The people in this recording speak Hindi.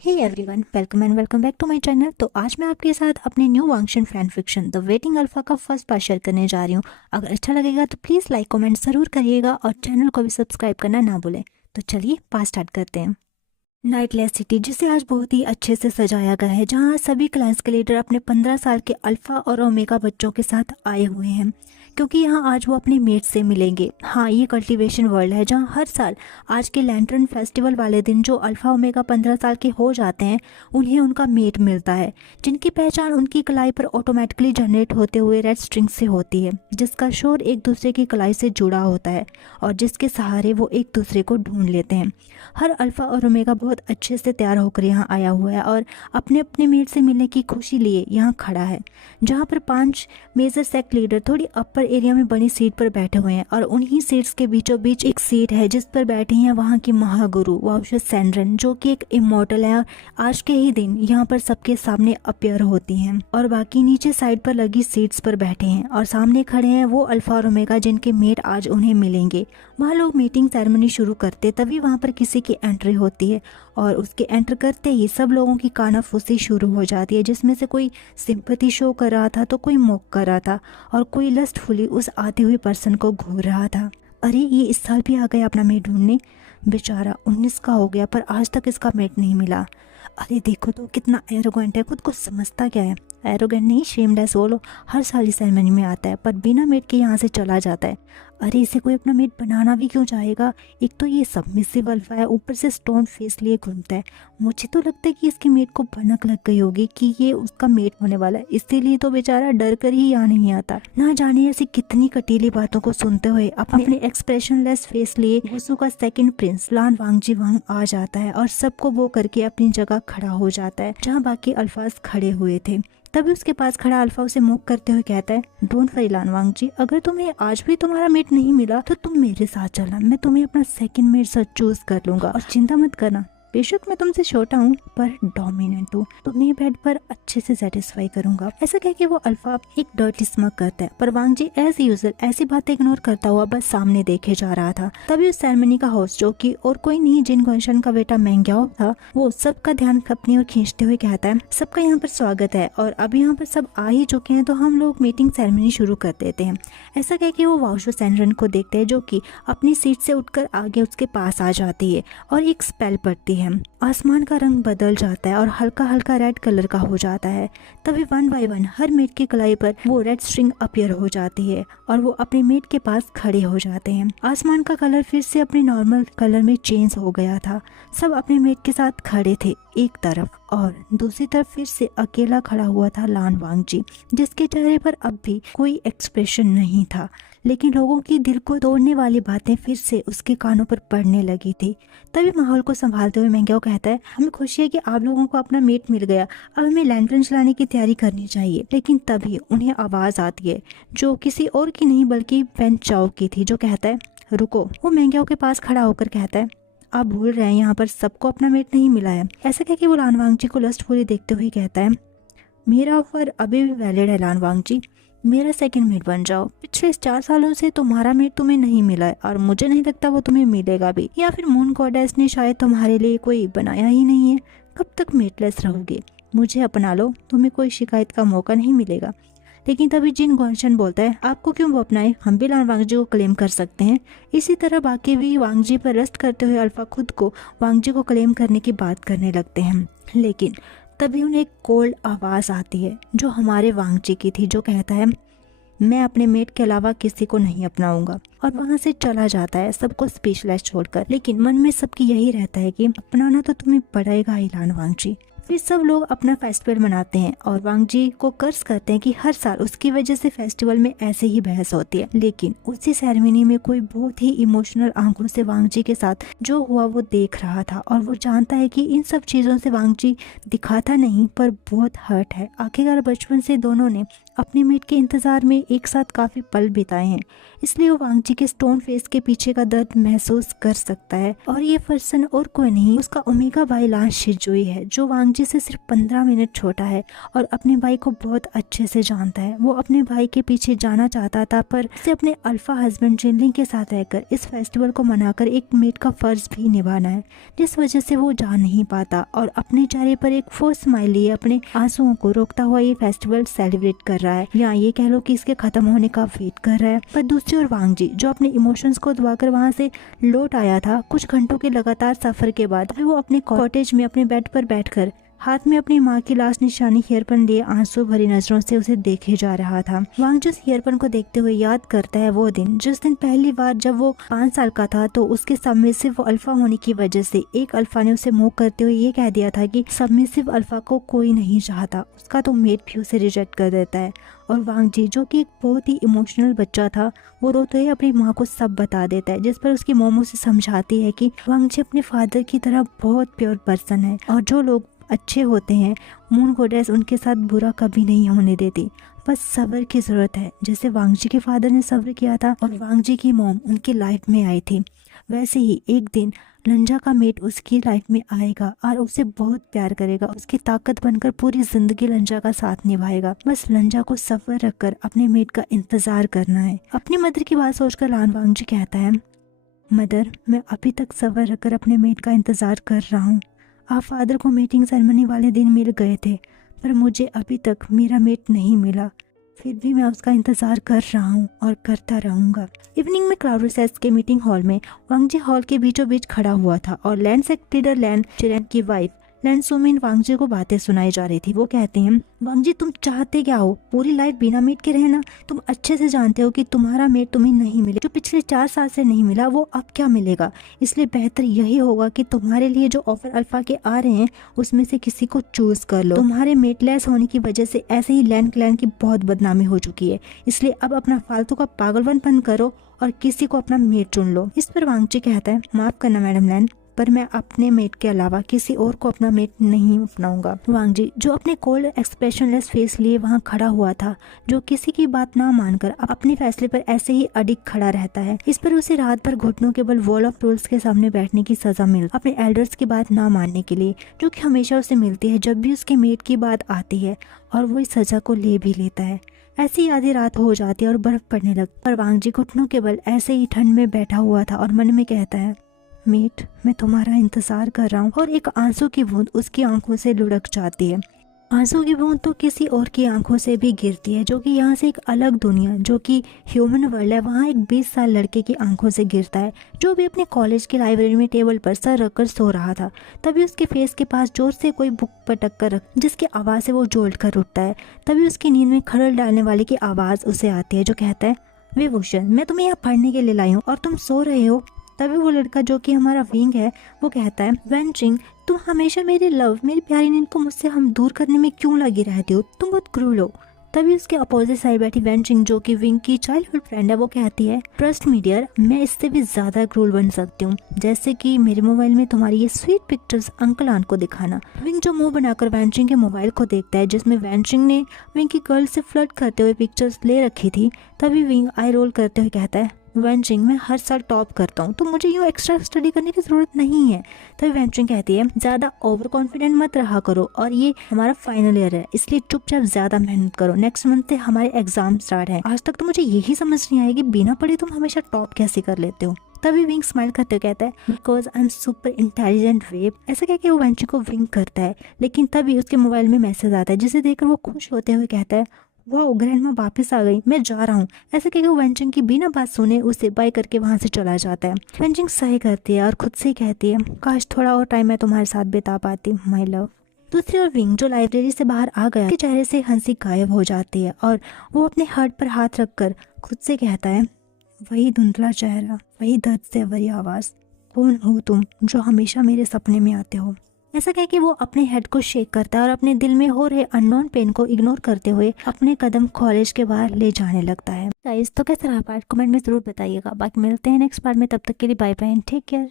Hey everyone, welcome and welcome back to my channel. तो आज मैं आपके साथ अपने new Wangxian fan fiction the waiting alpha का फर्स्ट पार्ट शेयर करने जा रही हूँ। अगर अच्छा लगेगा तो प्लीज़ लाइक कमेंट ज़रूर करिएगा और चैनल को भी सब्सक्राइब करना ना भूलें। तो चलिए पार्ट स्टार्ट करते हैं। नाइटलेस सिटी, जिसे आज बहुत ही अच्छे से सजाया गया है, जहां सभी क्लास एस्केलेटर अपने 15 साल के अल्फा और ओमेगा बच्चों के साथ आए हुए हैं, क्योंकि यहाँ आज वो अपने मेट से मिलेंगे। हाँ, ये कल्टीवेशन वर्ल्ड है जहाँ हर साल आज के लैंटर्न फेस्टिवल वाले दिन जो अल्फा ओमेगा 15 साल के हो जाते हैं उन्हें उनका मेट मिलता है, जिनकी पहचान उनकी कलाई पर ऑटोमेटिकली जनरेट होते हुए रेड स्ट्रिंग से होती है, जिसका शोर एक दूसरे की कलाई से जुड़ा होता है और जिसके सहारे वो एक दूसरे को ढूंढ लेते हैं। हर अल्फा और ओमेगा बहुत अच्छे से तैयार होकर यहाँ आया हुआ है और अपने अपने मेट से मिलने की खुशी लिए यहाँ खड़ा है, जहाँ पर 5 मेजर सेक्ट लीडर थोड़ी अपर एरिया में बनी सीट पर बैठे हुए हैं और उन्हीं सीट्स के बीचों बीच एक सीट है जिस पर बैठी हैं वहाँ की महागुरु वाउशो सेंड्रन, जो कि एक इमॉर्टल है और आज के ही दिन यहाँ पर सबके सामने अपीयर होती हैं। और बाकी नीचे साइड पर लगी सीट्स पर बैठे हैं और सामने खड़े हैं वो अल्फा और ओमेगा जिनके मेट आज उन्हें मिलेंगे। वहाँ लोग मीटिंग सेरेमनी शुरू करते तभी वहाँ पर किसी की एंट्री होती है और उसके एंटर करते ही सब लोगों की कानाफूसी शुरू हो जाती है, जिसमें से कोई सिंपैथी शो कर रहा था तो कोई मॉक कर रहा था और कोई लस्टफुली उस आते हुए पर्सन को घूर रहा था। अरे, ये इस साल भी आ गया अपना मेट ढूंढने, बेचारा 19 का हो गया पर आज तक इसका मेट नहीं मिला। अरे देखो तो कितना एरोगेंट है, खुद को समझता क्या है। एरोगेंट नहीं, शेमलेस बोलो। हर साल इस सेरेमनी में आता है पर बिना मेट के यहाँ से चला जाता है। अरे, इसे कोई अपना मेट बनाना भी क्यों चाहेगा? एक तो ये सबमिसिव अल्फा है, ऊपर से स्टोन फेस लिए घूमता है। मुझे तो लगता है कि इसके मेट को भनक लग गई होगी कि ये उसका मेट होने वाला है, इसीलिए तो बेचारा डर कर ही यहाँ नहीं आता। ना जाने ऐसी कितनी कटीली बातों को सुनते हुए अपने एक्सप्रेशनलेस फेस लिए वसु का सेकंड प्रिंस लान वांगजी वहाँ आ जाता है और सबको वो करके अपनी जगह खड़ा हो जाता है जहाँ बाकी अल्फाज खड़े हुए थे। तभी उसके पास खड़ा अल्फा उसे मूव करते हुए कहता है, डोंट वरी लान वांगजी, अगर तुम्हें आज भी तुम्हारा मेट नहीं मिला तो तुम मेरे साथ चलना, मैं तुम्हें अपना सेकंड मेट साथ चूज कर लूंगा। और चिंता मत करना, बेशक मैं तुमसे छोटा हूँ पर डोमिनेंट हूँ, तुम्हें बेड पर अच्छे से सेटिस्फाई करूंगा। ऐसा कह के वो अल्फा एक डर्टी स्मग करता है, पर वांगजी एज यूजुअल ऐसी बातें इग्नोर करता हुआ बस सामने देखे जा रहा था। तभी उस सेरेमनी का होस्ट, जो कि और कोई नहीं जिन गोशन का बेटा मेंग्याओ था, वो सबका ध्यान अपनी ओर खींचते हुए कहता है, सबका यहाँ पर स्वागत है और अब यहाँ पर सब आ ही चुके हैं तो हम लोग मीटिंग सेरेमनी शुरू कर देते हैं। ऐसा कह के वो वाउशो सेंड्रन को देखते हैं, जो कि अपनी सीट से उठकर आगे उसके पास आ जाती है और एक स्पेल पड़ती है। आसमान का रंग बदल जाता है और हल्का हल्का रेड कलर का हो जाता है। तभी 1 बाय 1 हर मेट की कलाई पर वो रेड स्ट्रिंग अपीयर हो जाती है और वो अपने मेट के पास खड़े हो जाते हैं। आसमान का कलर फिर से अपने नॉर्मल कलर में चेंज हो गया था। सब अपने मेट के साथ खड़े थे एक तरफ और दूसरी तरफ फिर से अकेला खड़ा हुआ था लान वांगजी, जिसके चेहरे पर अब भी कोई एक्सप्रेशन नहीं था, लेकिन लोगों की दिल को तोड़ने वाली बातें फिर से उसके कानों पर पड़ने लगी थी। तभी माहौल को संभालते हुए मेंग्याओ कहता है, हमें खुशी है कि आप लोगों को अपना मेट मिल गया, अब हमें लैंटर्न चलाने की तैयारी करनी चाहिए। लेकिन तभी उन्हें आवाज आती है जो किसी और की नहीं बल्कि पेन चाओ की थी, जो कहता है, रुको। वो मेंग्याओ के पास खड़ा होकर कहता है, आप भूल रहे हैं यहाँ पर सबको अपना मेट नहीं मिला है। ऐसा कह के वो लान वांगजी को लस्टफुली देखते हुए कहता है, मेरा ऑफर अभी भी वैलिड है लान वांगजी, मेरा सेकंड मेट बन जाओ। पिछले 4 सालों से तुम्हारा मेट तुम्हें नहीं मिला है और मुझे नहीं लगता वो तुम्हें मिलेगा भी, या फिर मून गॉडेस ने शायद तुम्हारे लिए कोई बनाया ही नहीं है। कब तक मेटलेस रहोगे? मुझे अपना लो, तुम्हें कोई शिकायत का मौका नहीं मिलेगा। लेकिन तभी जिन गोंशन बोलता है, आपको क्यों वो अपनाए, हम भी लान वांगजी को क्लेम कर सकते हैं। इसी तरह बाकी भी वांगजी पर रस्ट करते हुए अल्फा खुद को वांगजी को क्लेम करने की बात करने लगते हैं। लेकिन तभी उन्हें एक कोल्ड आवाज़ आती है जो हमारे वांगजी की थी, जो कहता है, मैं अपने मेट के अलावा किसी को नहीं अपनाऊंगा, और वहां से चला जाता है सबको स्पीचलेस छोड़कर। लेकिन मन में सबकी यही रहता है कि अपनाना तो तुम्हें पड़ेगा ही लान वांगजी। फिर सब लोग अपना फेस्टिवल मनाते हैं और वांगजी को कर्ज करते हैं कि हर साल उसकी वजह से फेस्टिवल में ऐसे ही बहस होती है। लेकिन उसी सेरेमनी में कोई बहुत ही इमोशनल आंखों से वांगजी के साथ जो हुआ वो देख रहा था और वो जानता है कि इन सब चीज़ों से वांगजी दिखाता नहीं पर बहुत हर्ट है। आखिरकार बचपन से दोनों ने अपने मेट के इंतजार में एक साथ काफ़ी पल बिताए हैं, इसलिए वो वांगजी के स्टोन फेस के पीछे का दर्द महसूस कर सकता है। और ये पर्सन और कोई नहीं, उसका ओमेगा भाई लान शिजोई है, जो वांगजी वांगजी से सिर्फ 15 मिनट छोटा है और अपने भाई को बहुत अच्छे से जानता है। वो अपने भाई के पीछे जाना चाहता था, पर उसे अपने अल्फा हस्बैंड जिनलिंग के साथ रहकर इस फेस्टिवल को मनाकर एक मेड का फर्ज भी निभाना है, जिस वजह से वो जा नहीं पाता और अपने चेहरे पर एक फोर्स स्माइल लिए अपने आंसुओं को रोकता हुआ ये फेस्टिवल सेलिब्रेट कर रहा है, या ये कह लो कि इसके खत्म होने का वेट कर रहा है। पर दूसरी ओर वांगजी जो अपने इमोशंस को दबाकर वहां से लौट आया था, कुछ घंटों के लगातार सफर के बाद वो अपने कॉटेज में अपने बेड पर बैठकर हाथ में अपनी माँ की लास्ट निशानी हेयरपन लिए आंसू भरी नजरों से उसे देखे जा रहा था। वांगजी उस हेयरपन को देखते हुए याद करता है वो दिन जिस दिन पहली बार जब वो 5 साल का था, तो उसके सबमिसिव अल्फा होने की वजह से एक अल्फा ने उसे मुंह करते हुए ये कह दिया था कि सबमिसिव अल्फा को कोई नहीं चाहता, उसका तो मेट भी उसे रिजेक्ट कर देता है। और वांगजी जो कि एक बहुत ही इमोशनल बच्चा था, वो रोते हुए अपनी माँ को सब बता देता है, जिस पर उसकी मोमो से समझाती है कि वांगजी अपने फादर की तरह बहुत प्योर पर्सन है और जो लोग अच्छे होते हैं मून गोडेस उनके साथ बुरा कभी नहीं होने देती, बस सब्र की जरूरत है। जैसे वांगजी के फादर ने सब्र किया था और वांगजी की मॉम उनकी लाइफ में आई थी, वैसे ही एक दिन लंजा का मेट उसकी लाइफ में आएगा और उसे बहुत प्यार करेगा, उसकी ताकत बनकर पूरी जिंदगी लंजा का साथ निभाएगा। बस लंजा को सब्र रखकर अपने मेट का इंतजार करना है। अपनी मदर की बात सोचकर लान वांगजी कहता है, मदर मैं अभी तक सब्र रखकर अपने मेट का इंतजार कर रहा हूँ। आप फादर को मीटिंग सेरेमनी वाले दिन मिल गए थे, पर मुझे अभी तक मेरा मेट नहीं मिला, फिर भी मैं उसका इंतजार कर रहा हूँ और करता रहूंगा। इवनिंग में क्राउड रिसेस के मीटिंग हॉल में वांगजी हॉल के बीचों बीच खड़ा हुआ था और लैंड सेक्रेटरी लैंड चिरेन की वाइफ लैंड सुमिन वांगजी को बातें सुनाई जा रही थी। वो कहते हैं, वांगजी तुम चाहते क्या हो? पूरी लाइफ बिना मेट के रहना? तुम अच्छे से जानते हो कि तुम्हारा मेट तुम्हें नहीं मिले, जो पिछले 4 साल से नहीं मिला वो अब क्या मिलेगा। इसलिए बेहतर यही होगा कि तुम्हारे लिए जो ऑफर अल्फा के आ रहे हैं उसमें से किसी को चूज कर लो। तुम्हारे मेटलेस होने की वजह से ऐसे ही लैंड क्लैन की बहुत बदनामी हो चुकी है, इसलिए अब अपना फालतू का पागलपन बंद करो और किसी को अपना मेट चुन लो। इस पर वांगजी कहता है, माफ करना मैडम लैंड, पर मैं अपने मेट के अलावा किसी और को अपना मेट नहीं अपनाऊंगा। वांगजी जो अपने कोल्ड एक्सप्रेशनलेस फेस लिए वहां खड़ा हुआ था, जो किसी की बात ना मानकर अपने फैसले पर ऐसे ही अडिग खड़ा रहता है, इस पर उसे रात भर घुटनों के बल वॉल ऑफ रूल्स के सामने बैठने की सजा मिल अपने एल्डर्स की बात ना मानने के लिए, जो कि हमेशा उसे मिलती है जब भी उसके मेट की बात आती है, और वो इस सजा को ले भी लेता है। ऐसी आधी रात हो जाती है और बर्फ पड़ने लगती, पर वांगजी घुटनों के बल ऐसे ही ठंड में बैठा हुआ था और मन में कहता है, मेट मैं तुम्हारा इंतजार कर रहा हूँ। और एक आंसू की बूंद उसकी आंखों से लुढ़क जाती है। आंसू की बूंद तो किसी और की आंखों से भी गिरती है, जो कि यहाँ से एक अलग दुनिया जो कि ह्यूमन वर्ल्ड है, वहाँ एक 20 साल लड़के की आंखों से गिरता है, जो भी अपने कॉलेज की लाइब्रेरी में टेबल पर सर रखकर सो रहा था। तभी उसके फेस के पास जोर से कोई बुक पटक कर रख, जिसकी आवाज़ से वो जोल्ट कर उठता है। तभी उसकी नींद में खड़ल डालने वाले की आवाज़ उसे आती है, जो कहता है, विभूषण मैं तुम्हें यहाँ पढ़ने के लिए लाई हूँ और तुम सो रहे हो। तभी वो लड़का जो कि हमारा विंग है वो कहता है, वेंचिंग तुम हमेशा मेरी लव मेरी प्यारी नींद को मुझसे हम दूर करने में क्यों लगी रहती हो, तुम बहुत क्रूर हो। तभी उसके अपोजिट साइड बैठी वेंचिंग जो कि विंग की चाइल्डहुड फ्रेंड है, वो कहती है, ट्रस्ट मी डियर मैं इससे भी ज्यादा क्रूर बन सकती हूँ, जैसे कि मेरे मोबाइल में तुम्हारी ये स्वीट पिक्चर्स अंकल आंट को दिखाना। विंग जो मुंह बनाकर वेंचिंग के मोबाइल को देखता है, जिसमें वेंचिंग ने विंग की गर्ल से फ्लर्ट करते हुए पिक्चर्स ले रखी थी। तभी विंग आई रोल करते हुए कहता है, वेंचिंग मैं हर साल टॉप करता हूँ, तो मुझे यूँ एक्स्ट्रा स्टडी करने की जरूरत नहीं है। तभी वेंचिंग कहती है, ज्यादा ओवर कॉन्फिडेंट मत रहा करो और ये हमारा फाइनल ईयर है, इसलिए चुपचाप ज्यादा मेहनत करो, नेक्स्ट मंथ से हमारे एग्जाम स्टार्ट है। आज तक तो मुझे यही समझ नहीं आया कि बिना पढ़े तुम हमेशा टॉप कैसे कर लेते हो। तभी विंग स्माइल करते हुए कहता है, because I am super intelligent web. ऐसा कह के वो वेंचिंग को विंग करता है, लेकिन तभी उसके मोबाइल में मैसेज आता है, जिसे देखकर वो खुश होते हुए कहता है, वाह ग्रैंडमा वापस आ गई, मैं जा रहा हूँ। ऐसे कहकर वेंचिंग की बिना बात सुने उसे बाय करके वहाँ से चला जाता है। वेंचिंग सही करती है और खुद से कहती है, काश थोड़ा और टाइम मैं तुम्हारे साथ बिता पाती माय लव। दूसरी ओर विंग जो लाइब्रेरी से बाहर आ गया, उसके चेहरे से हंसी गायब हो जाती है और वो अपने हार्ट पर हाथ रखकर खुद से कहता है, वही धुंधला चेहरा, वही दर्द से भरी आवाज़, कौन हो तुम जो हमेशा मेरे सपने में आते हो। ऐसा कह के वो अपने हेड को शेक करता है और अपने दिल में हो रहे अननोन पेन को इग्नोर करते हुए अपने कदम कॉलेज के बाहर ले जाने लगता है। गाइस तो कैसा रहा पार्ट कमेंट में जरूर बताइएगा। बाकी मिलते हैं नेक्स्ट पार्ट में, तब तक के लिए bye bye and take care.